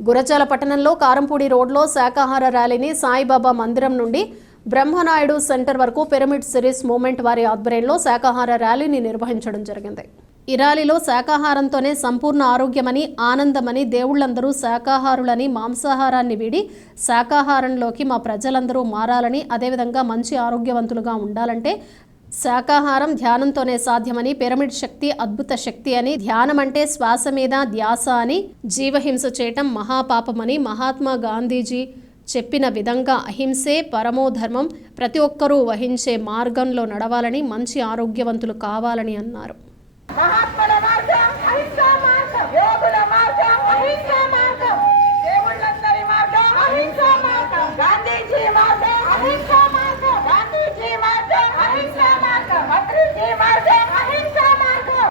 గురజాల పట్టణంలో కారంపూడి రోడ్లో శాకాహార ర్యాలీని సాయిబాబా మందిరం నుండి బ్రహ్మనాయుడు సెంటర్ వరకు పిరమిడ్ సిరీస్ మూవ్మెంట్ వారి ఆధ్వర్యంలో శాకాహార ర్యాలీని నిర్వహించడం జరిగింది. ఈ ర్యాలీలో శాకాహారంతోనే సంపూర్ణ ఆరోగ్యమని, ఆనందమని, దేవుళ్లందరూ శాకాహారులని, మాంసాహారాన్ని వీడి శాకాహారంలోకి మా ప్రజలందరూ మారాలని, అదేవిధంగా మంచి ఆరోగ్యవంతులుగా ఉండాలంటే శాకాహారం ధ్యానంతోనే సాధ్యమని, పిరమిడ్ శక్తి అద్భుత శక్తి అని, ధ్యానం అంటే శ్వాస మీద ధ్యాస అని, జీవహింస చేయటం మహాపాపమని, మహాత్మా గాంధీజీ చెప్పిన విధంగా అహింసే పరమో ధర్మం, ప్రతి ఒక్కరూ వహించే మార్గంలో నడవాలని, మంచి ఆరోగ్యవంతులు కావాలని అన్నారు. మహాత్ముల మార్గం అహింసా మార్గం, యోగుల మార్గం అహింసా మార్గం, దేవుళ్ళందరి మార్గం అహింసా మార్గం, గాంధీజీ మార్గం అహింసా మార్గం, గాంధీజీ మార్గం అహింసా మార్గం, మద్రీజీ మార్గం అహింసా మార్గం.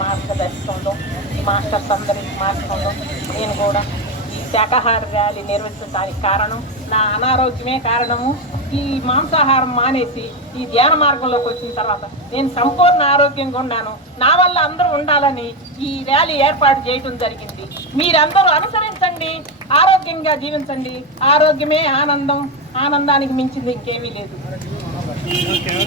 మార్గదర్శకంలో ఈ మాస్టర్స్ అందరి మార్గంలో నేను కూడా ఈ శాకాహార ర్యాలీ నిర్వహించడానికి కారణం నా అనారోగ్యమే కారణము. ఈ మాంసాహారం మానేసి ఈ ధ్యాన మార్గంలోకి వచ్చిన తర్వాత నేను సంపూర్ణ ఆరోగ్యంగా ఉన్నాను. నా వల్ల అందరూ ఉండాలని ఈ ర్యాలీ ఏర్పాటు చేయడం జరిగింది. మీరందరూ అనుసరించండి, ఆరోగ్యంగా జీవించండి. ఆరోగ్యమే ఆనందం, ఆనందానికి మించింది ఇంకేమీ లేదు.